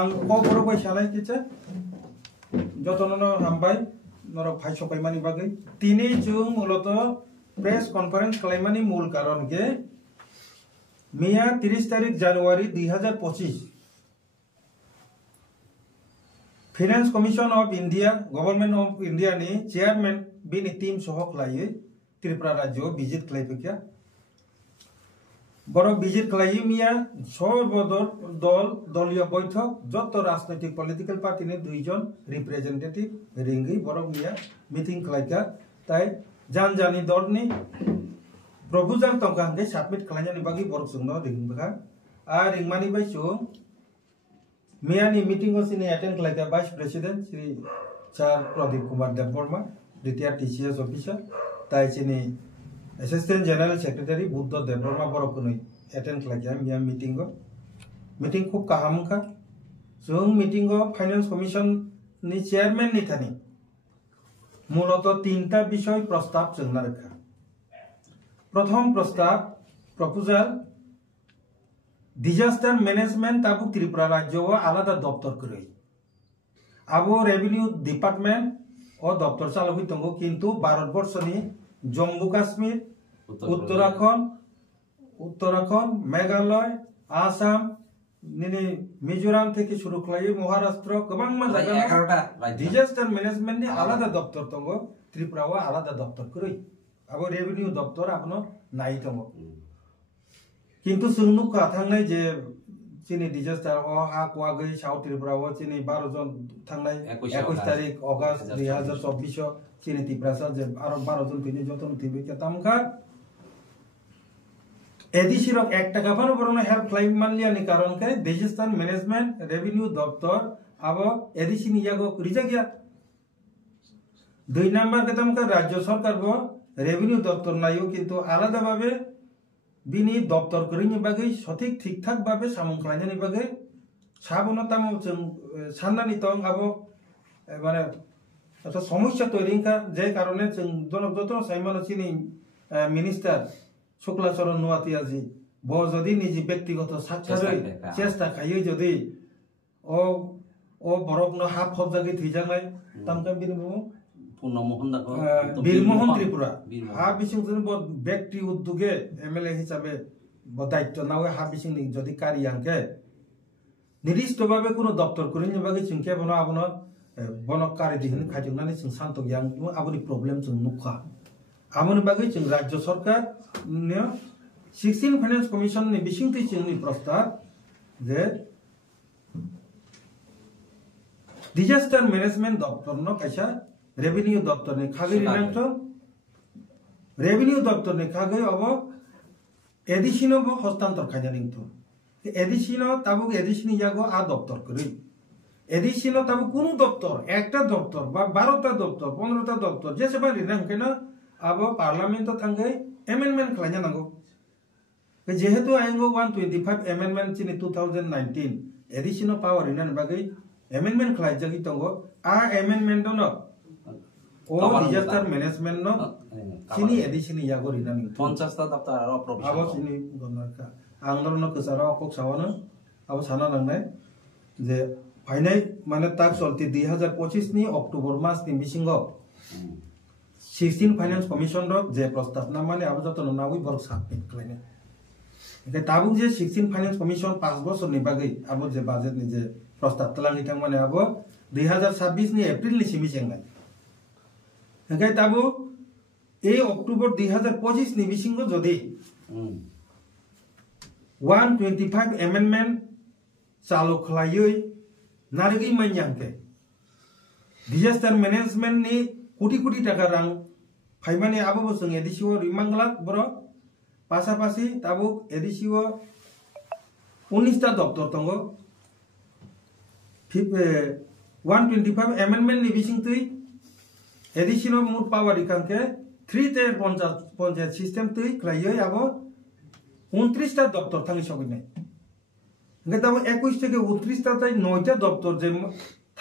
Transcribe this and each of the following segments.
ang koboro bai salai kicha jotono hambai norok phai sokaimani bagai tini jung muloto press conference kalaimani mul karon ke মিয়া 30 তারিখ জানুয়ারি 2025 finance commission of India government of India নি chairman বিনি team সহ খালাयै ত্রিপুরা রাজ্য visit খালাইফিকা বড় visit খালাই মিয়া সর্বদল দলীয় বৈঠক যত রাজনৈতিক পলিটিক্যাল পার্টি নি দুইজন রিপ্রেজেন্টেটিভ রিঙ্গি বড় মিয়া মিটিং খালাইকা তাই জানি দলনি proposal tongkang ke submit kalanya ni bagi borok sungno ring baka ring mani bai chu miani meeting o sini attend like the vice president Sri Char Pradeep Kumar Deborma retired TCS officer tai sini assistant general secretary Buddha Deborma borok kunui attend like mian meeting khub kaham kha sung meeting o finance commission ni chairman ni thani muloto tinta bishoy prostab chungna rakha प्रथम प्रस्ताव proposal disaster management Tabuk Tripura राज्य आलादा दफ्तर करे आबो revenue department और दफ्तर चालुई दंगो किंतु भारतवर्षनि जम्मू काश्मीर उत्तराखंड मेघालय आसाम निनि मिजोराम থেকে শুরু করে মহারাষ্ট্র गोबां জায়গা डिजास्टर मैनेजमेंट नि आलादा दफ्तर दंगो त्रिपुरावा आलादा दफ्तर करे अब रेवेन्यू दफ्तर आपनो नाई दङ किंतु जोंनु थांनाय जे चिनि डिजास्टार अ हा कुवागै साउथ त्रिपुराव चिनि 12 जन थांनाय 21 तारिख अगस्त 2024 चिनि त्रिपुरा जे आरो 12 जन बिनि जतन थिबे के तामखा एडिसिरक 1 टाका पर बरनो हेल्प क्लेम मानलियानि कारण के डिजास्टर मैनेजमेंट रेवेन्यू दफ्तर अब एडिसिनि यागो रिजागिया 2 नम्बर के तामखा राज्य सरकार बो रेवेन्यू दफ्तर नायो किंतु आलादा भावे बिनी दफ्तर करिनि बागै सठिक ठीकठाक भावे सामं खालायनायनि बागै साबनो ताम जों साननानि दं आबो माने अथ समस्या तैरिंका जे कारणे जों जनक साइमान चिनि मिनिस्टार शुक्लाचरण नुवातियाजी ब जदि निजि व्यक्तिगत साक्षारै चेष्टा खायै जदि ओ बरकनो हाफ हब जागै थैजानाय तामका बिनि बीरमोहन त्रिपुरा हा बिसिं व्यक्ति उद्योगे एमएलए हिसाबे दायित्व नावे हा बिसिं जदि कारियांके निर्दिष्ट भावे कोनो दफ्तर करिनि बागै चिंके बनो आबनो बनो कारि दिहन खाइजोंनानै जों सान्त गियान आबोनि प्रब्लेम जों नुखा आबोनि बागै जों राज्य सरकार ने 16 फाइनेंस कमिशन नि बिसिंथि जोंनि प्रस्ताव जे डिजास्टर मैनेजमेंट दफ्तर न कायसा रेवेन्यू दफ्तर ने खागै रिनांथ रेवेन्यू दफ्तर ने खागै अब एडिसिनो बो हस्तांतर खायनानिंथ एडिसिनो ताबुक एडिसिनि यागो आ दफ्तर करै एडिसिनो ताबुक कोन दफ्तर एकटा दफ्तर बा 12टा दफ्तर 15टा दफ्तर जेसेबां रिनांकेना अब पार्लियामेंट थांगै एमेंडमेंट खालायना नांगौ जेहेतु आइंगो 125 एमेंडमेंट चिनि 2019 एडिसिनो पावर रिनान बागै एमेंडमेंट खालायजागि दंगो आ एमेंडमेंट न ओ डिजास्टर मैनेजमेंट न चिनि एडिसिनि यागो रिनानि 50टा दफ्तर आरो प्रपोजल आबो चिनि गनरका आंनरनो कसारा अकक सावनो आबो साना नांनाय जे फाइनाय माने ताक चलति 2025 नि अक्टोबर मास नि मिसिंगो 16 फाइनेंस कमिशन रो जे प्रस्ताव ना माने आबो जतन नावै बरक सबमिट खालायनो एके ताबुक जे 16 फाइनेंस कमिशन 5 बोसोर नि बागै आबो जे बाजेट नि जे प्रस्ताव तलांनि थां माने आबो 2026 नि एप्रिल नि सिमि जेंनाय एके ताबु ए अक्टोबर 2025 नि मिसिंगो जदि 125 एमेंडमेंट चालू खालायै नारगै मानयांके डिजास्टर मैनेजमेंट नि कोटी टाका रां फाइमाने आबो जों एडिसिओ रिमांगला बरो पासापासि ताबुक एडिसिओ 19टा दफ्तर दंगो 125 एमेंडमेंट नि बिसिंतै एडिसिओ मुट पावर इकांके 3 टे पंचायत सिस्टम तै खालायै आबो 29टा दफ्तर थांगि सगिनाय ओंखाय दाबो 21 থেকে 29टा ताय 9टा दफ्तर जे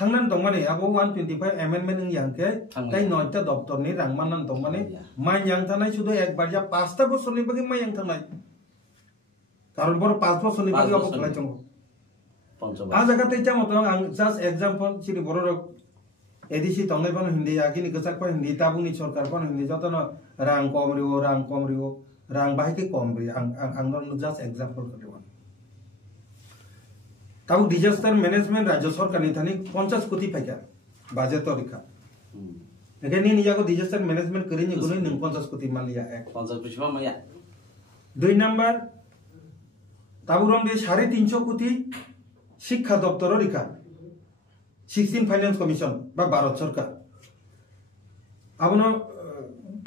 थांनान दं माने आबो 125 एमेंडमेंट नि यांके ताय 9टा दफ्तर नि रांमानन दं माने माय yang थानाय सुदो एक बार या 5टा बोसोरनि बागै माय yang थानाय कारण बर 5 बोसोरनि बागै आबो खालाय दं jaga te chamo to ang just example chini borok edisi tongnai pano hindi akini kesak pa hindi tabuni sorkar pano hindi jotono rang komriwo rang bahiki komri ang non just example kariwan tabu disaster management rajya sarkar ni thani 50 koti paika budget torika again ni jago disaster management karinya gunoi nung 50 koti malia ek 50 pishma maya 2 number tabu rong de 350 koti শিক্ষা দপ্তর রিকা 16 finance commission বা ভারত সরকার আবনো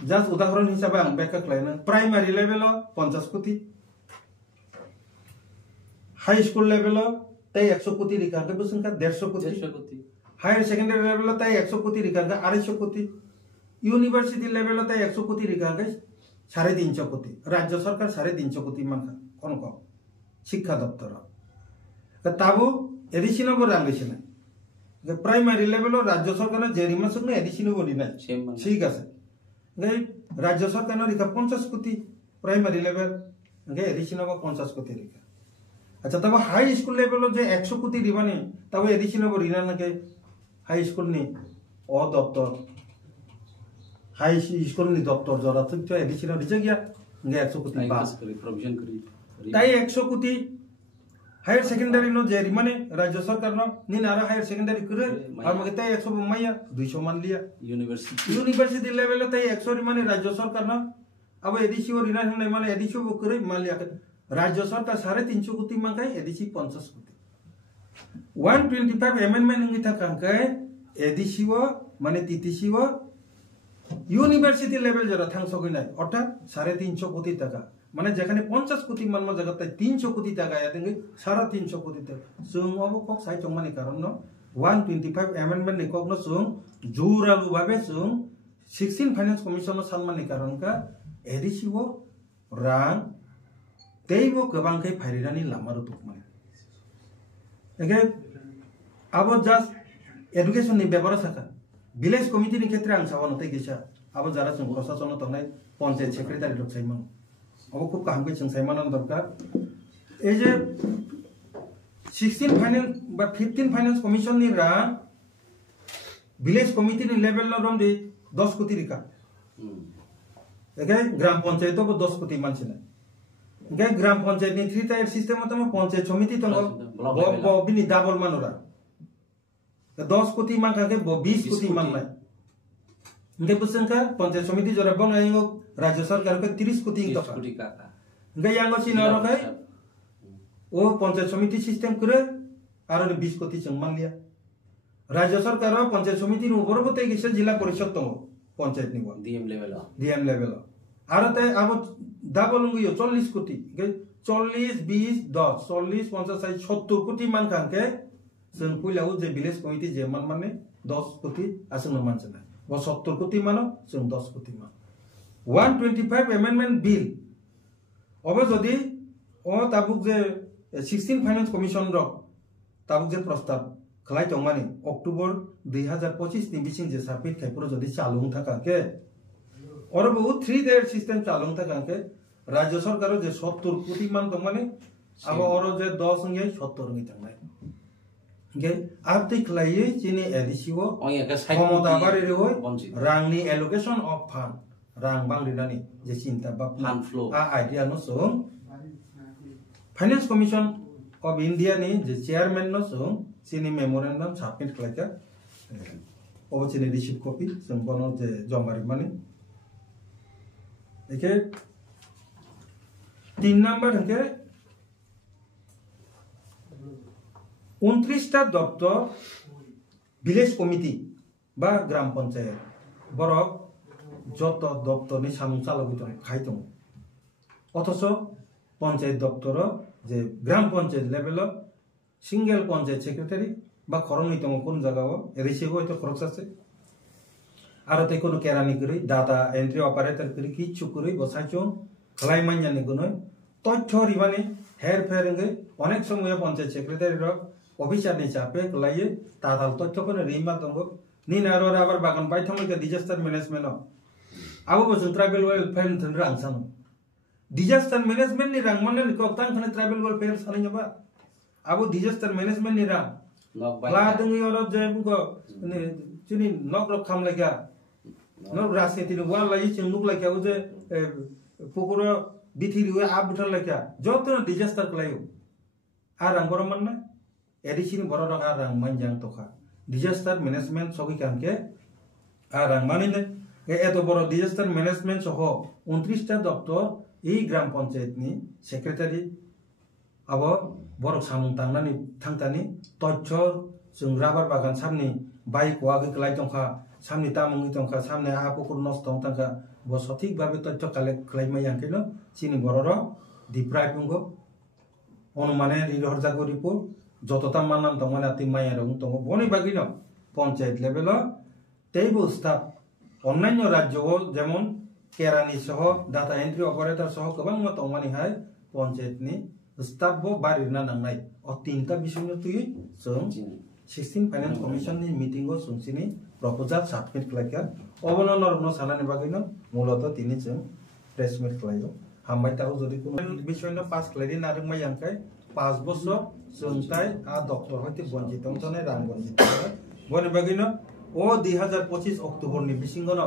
just উদাহরণ হিসাবে আং ব্যাখ্যা খাইনা primary level 50 কোটি হাই স্কুল লেভেল তাই 100 কোটি রিকা কে বসংকা 150 কোটি হায়ার সেকেন্ডারি লেভেল তাই 100 কোটি রিকা কে 250 কোটি ইউনিভার্সিটি লেভেল তাই 100 কোটি রিকা কে 350 কোটি রাজ্য সরকার 350 কোটি মানকা কোন কোন শিক্ষা দপ্তর তাবো এডিশন অব রাঙ্গিছে না যে প্রাইমারি লেভেল রাজ্য সরকারের যে রিমাসক না এডিশন বলি না ঠিক আছে গাই রাজ্য সরকারের রিকা 50 কোটি প্রাইমারি লেভেল গাই এডিশন অব 50 কোটি রিকা আচ্ছা তবে হাই স্কুল লেভেল যে 100 কোটি রিবানি তবে এডিশন অব রিনা নাকে হাই স্কুল নি ও দপ্তর হাই স্কুল নি দপ্তর জরা তো এডিশন রিজা গিয়া গাই 100 কোটি পাস করি প্রভিশন করি তাই 100 কোটি हायर सेकेंडरी नो जेरी माने राज्य सरकार नो निन आरो हायर सेकेंडरी करे और मगे तय 100 मैया 200 मान लिया यूनिवर्सिटी लेवल तय 100 री माने राज्य सरकार नो अब एडिसी और रिना हने माने एडिसी वो करे मान लिया राज्य सरकार 350 कोटी मांगे एडिसी 50 कोटी 125 अमेंडमेंट इंगी था कांके एडिसी वो माने टीटीसी वो यूनिवर्सिटी लेवल जरा थांग सगिनाय अर्थात 350 कोटी टाका মানে যেখানে 50 কোটি মানমা জায়গাতে 300 কোটি টাকা আতেঙ্গে 350 কোটি টাকা সুং অব কক সাই চংমানি কারণ 125 অ্যামেন্ডমেন্ট নি কক ন সুং জুরালু ভাবে সুং 16 ফাইন্যান্স কমিশন সালমানি কারণ কা এডিসিও রাং তেইবো গোবাং কে ফাইরানি লামারু তুকমানি এগে আবো জাস্ট এডুকেশন নি ব্যবহার থাকা ভিলেজ কমিটি নি ক্ষেত্রে আং সাবানতে গেছা আবো যারা সুং প্রশাসন তংনাই পঞ্চায়েত সেক্রেটারি লোক সাইমান अब खूब काम के संसायमान दरकार ए जे 16 फाइनेंस बा 15 फाइनेंस कमिशन नि रा विलेज कमिटी नि लेवल लो रम दे 10 कोटी रिका एगे ग्राम पंचायत को 10 कोटी मानसिना एगे ग्राम पंचायत नि 3 टायर सिस्टम त पंचायत समिति त ब बिनि डबल मानोरा 10 कोटी मान का के 20 कोटी मान लाई इंगे पुसंका पंचायत समिति जरा बनायो राज्य सरकार को 30 कोटी का इंगे यांगो सिनारो kai ओ पंचायत समिति सिस्टम करे आरो 20 कोटी जों मान लिया राज्य सरकार पंचायत समिति नु बरोबते गिसे जिला परिषद दङ पंचायत नि डीएम लेवल आरो ते अब डाबल गयो 40 कोटी 40 20 10 40 50 70 कोटी मान कांके जों पुइलाउ जे विलेज कमिटी जे मान माने 10 कोटी आसन मानसना वो 70 कोटी मानो जों 10 कोटी मान 125 अमेंडमेंट बिल अब जदि ओ ताबुक जे 16 फाइनेंस कमिशन रो ताबुक जे प्रस्ताव खलाय तंमानि अक्टोबर 2025 नि बिसिं जे साबमिट खायपुर जदि चालुं थाका के और बहुत 3 टायर सिस्टम चालुं थाका के राज्य सरकार जे 70 कोटी मान तंमानि अब और जे 10 नगे 70 नगे थांनाय गे आर्थिक खलायै चिनि एडिसिओ क्षमता बारे रे रांनि एलोकेशन ऑफ फंड रां बांग्रिनानि जे चिंता बा फंड फ्लो आ आइडिया नो सो फाइनेंस कमिशन ऑफ इंडिया नि जे चेयरमैन नो सो चिनि मेमोरेंडम सबमिट खालायका ओ चिनि रिसीव कॉपी जों बनो जे जमारि माने एके 3 नंबर हके 29 টা দপ্তর ভিলেজ কমিটি বা গ্রাম পঞ্চায়েত বরক যত দপ্তর নি সামু চালবিত খাইতং অথচ পঞ্চায়েত দপ্তর যে গ্রাম panchayat level single panchayat secretary বা খরনিতম কোন জায়গাও রিসিভ হয়তো খরচ আছে আর তাই কোনো কেরানি করি ডাটা এন্ট্রি অপারেটর করি কিচ্ছু করি বসাইছো খলাই মাইয়ানি গুনয় তথ্য রিমানে হের ফের অনেক সময় পঞ্চায়েত সেক্রেটারি অফিসার নি চাপে লাইয়ে তাদাল তথ্য কোন রিমা দঙ্গ নি নারো আবার বাগান বাইথামকে ডিজাস্টার ম্যানেজমেন্ট আবো বসুন ট্রাইবেল ওয়েলফেয়ার থন রাংসানো ডিজাস্টার ম্যানেজমেন্ট নি রাংমানে নি কক্তাং থনে ট্রাইবেল ওয়েলফেয়ার সানিবা abo disaster management ni ra la dungi oro je bungo ni chini nok rok kham laga nok rasniti wal lai ching nuk laga uje pukuro bithiri we abutar laga joto disaster klayo arang borom manna edisini boro rok arang manjang toka disaster management sogi kanke arang manine eto boro disaster management soho 29 ta doctor ei gram panchayat ni secretary abo borok samung tangnani thangtani tochor jung rabar bagan samni bai koagi klai tongkha samni tamungi tongkha samne apukur nos tongtangka bo sothik babe tocho collect klai mayang keno chini bororo deprive bungo অনুমানে রিহরজাগো report যতটা মানলাম তোমার আতি মায়ের তোমার বনি বাগিন পঞ্চায়েত লেভেল তেইব স্টাফ অন্যান্য রাজ্য যেমন কেরানি সহ ডাটা এন্ট্রি অপারেটর সহ গোबां তোমানি হাই পঞ্চায়েতনি স্টাফ বো বারিনা নাंनाय অ তিনটা বিষয় তুই जों 16 ফাইনান্স কমিশন नि মিটিং ও সুংসিনি প্রপোজাল সাবমিট খালাইকা অবন নরম সানানি বাগিন মূলত তিনি जों প্রেস মিট খালাইও হামবাই তাও যদি কোন বিষয়নো পাস খালাইদি নারং মায়াংকাই 5 বছর जोंताय आ डॉक्टर হইতে বঞ্চিত অন্তনে রাং বঞ্চিত বনি বাগিন ও 2025 অক্টোবর नि बिसिंगन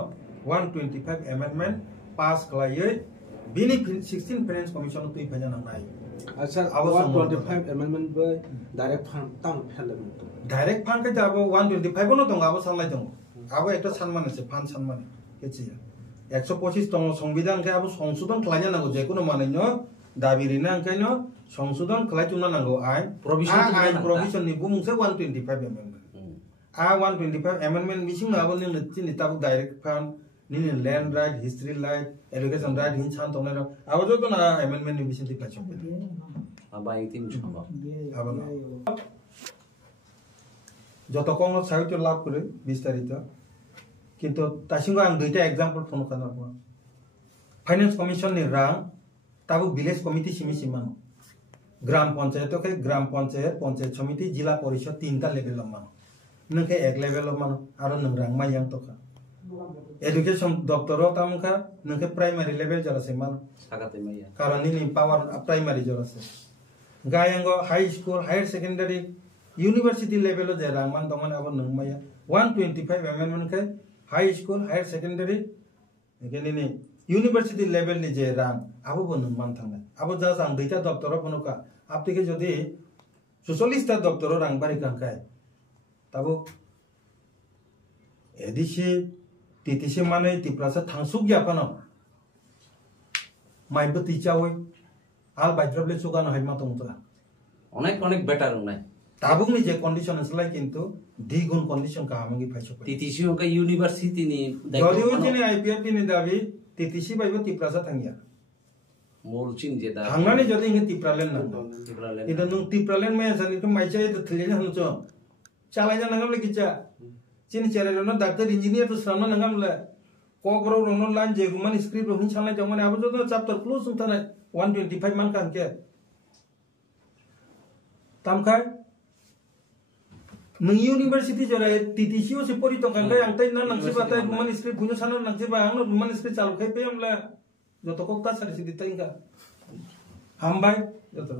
125 अमेंडमेंट पास खालायै बिनि 16 फाइनेंस कमिशन तुइ फाइना नांनाय अच्छा अब 125 अमेंडमेंट बे डायरेक्ट फंड ताम फेलमेंट डायरेक्ट फंड के जाबो 125 नो दं आबो सानलाय दं आबो एकटा सानमानसे फंड सानमान केचिया 125 दं संविधान के आबो संशोधन खालायना नांगौ जेकुनो मानैनो दाबिरिना अंकायनो संशोधन खालायजुना नांगौ आइन प्रोविजन नि बुमुंसे 125 अमेंडमेंट आ 125 अमेंडमेंट बिसिं आबो नि तिनि ताबो डायरेक्ट फंड नि land right history right education right हिन सान तंनाय आबो जो ना अमेंडमेंट नि बिसिं दिखाचो आबा इतिम छुबा आबो যত কম সাহিত্য লাভ করে বিস্তারিত কিন্তু তাসিঙ্গ आं দুইটা एग्जांपल ফোন খানাবো ফাইনান্স কমিশন नि रां ताबो विलेज कमिटी सिमी सिमान ग्राम पंचायत के ग्राम पंचायत पंचायत समिति जिला परिषद तीनटा लेवल मान नखे एक लेवल मान आरो नों रां मायां तका एजुकेशन डॉक्टर तामखा नखे प्राइमरी लेवल जरासे मान सागाते माया कारण नि पावर प्राइमरी जरासे गायंगो high school higher secondary university level जे रां मान तमन अब नों माया 125 अमेंडमेंट के हाई स्कूल हायर सेकेंडरी एकेनि यूनिवर्सिटी लेवल नि जे रां आबो बन मान थांनाय आबो जा जां दैता डॉक्टर बनोका आपतिके जदि 44 टा डॉक्टर रां बारि कांकाय ताबो एदिसि तितिसि माने तिप्रासा थांसुक याफानो माइबो तिचावै आल बाइद्रबले सुगानो हाइमा तंतरा अनेक बेटार उनाय ताबुंनि जे कंडीशन असलाय किंतु द्विगुण कंडीशन का हामंगी फाइसो तितिसियो का यूनिवर्सिटी नि दायित्व जदिनि आईपीएफ नि दाबि तितिसि बाइबो तिप्रासा थांगिया मोलचिन जे दा थांनानै जदि इंगे तिप्रालेन ना तिप्रालेन इदो नं तिप्रालेन मे जानि तो माइचा इदो थलेन हनचो चालायना नंगम लेकिचा चिन चेरेनो डॉक्टर इंजीनियर तो सामना नंगम ले कोकरो रोनो लाइन जेगुमान स्क्रिप्ट रोहिन चालनाय जमाने आबो जो चैप्टर क्लोज सुंथानाय 125 मान कांके तामखाय नों यूनिवर्सिटी जरा तितिसिओ से परि तो कांगे आंतै ना नंसे बाताय गुमान स्क्रिप्ट बुनो साना नंसे बा आंनो गुमान स्क्रिप्ट चालु खाय पे हमला जतो को का सारि दिताइंगा हम भाई जतो